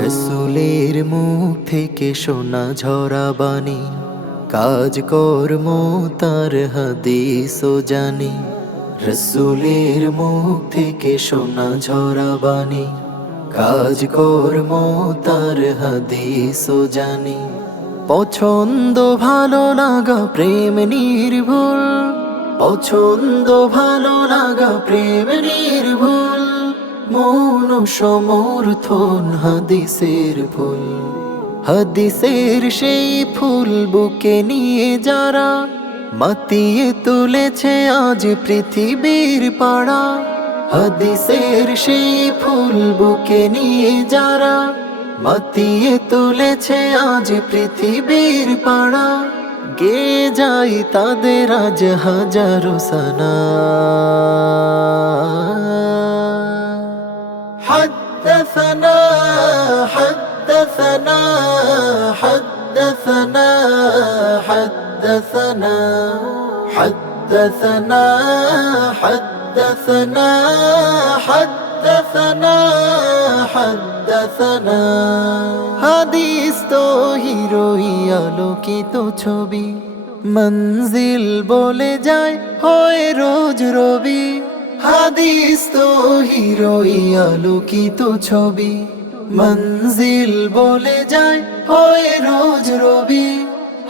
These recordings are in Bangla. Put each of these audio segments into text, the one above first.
রসুলের মুখ থেকে শোনা ঝরা বাণী, কাজ কর্ম তার হাদিস ও জানি। রসুলের মুখ থেকে শোনা ঝরা বাণী, কাজ কর্ম তার হাদিস ও জানি। পছন্দ ভালো লাগা প্রেম নির্ভুল, পছন্দ ভালো লাগা প্রেম নির্ভুল। মন সমর্থন হাদিসের ফুল, হাদিসের সেই ফুল বুকে নিয়ে যারা মাতিয়ে তুলেছে আজ পৃথিবীর পাড়া। হাদিসের সেই ফুল বুকে নিয়ে যারা মাতিয়ে তুলেছে আজ পৃথিবীর পাড়া। গে যাই তাদের আজ হাজারো সানা। حدثنا حدثنا حدثنا حدثنا حدثنا حدثنا حدثنا حدثنا হাদিস তো হিরোই আলোকিত ছবি, মঞ্জিল বলে যায় হয় রোজ রবি। হাদিস তো হিরোই আলোকিত ছবি, মঞ্জিল বলে যায় হয় রোজ রবি।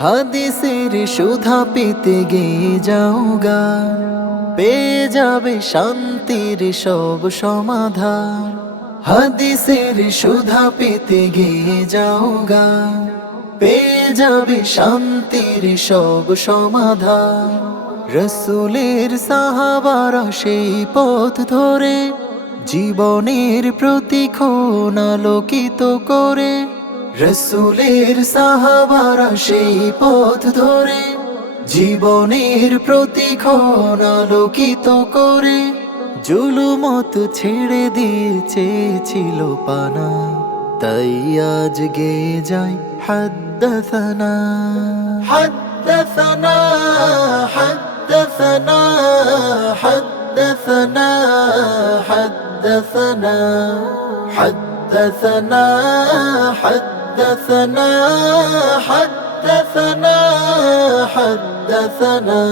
হাদিসের সুধা পেতে গিয়ে যাও গান, পেয়ে যাবে শান্তির সব সমাধান। হাদিসের সুধা পেতে গিয়ে যাও গান, পেয়ে যাবে শান্তির সব সমাধান। রসুলের সাহাবারা সেই পথ ধরে জীবনের প্রতিক্ষণ আলোকিত করে। রসুলের সাহাবারা সেই পথ ধরে জীবনের প্রতিক্ষণ আলোকিত করে। জুলুমত ছেড়ে দিয়েছে ছিল পানা, তাই আজ গে যাই হাদ্দাসানা হাদ্দাসানা حدثنا حدثنا حدثنا حدثنا حدثنا حدثنا حدثنا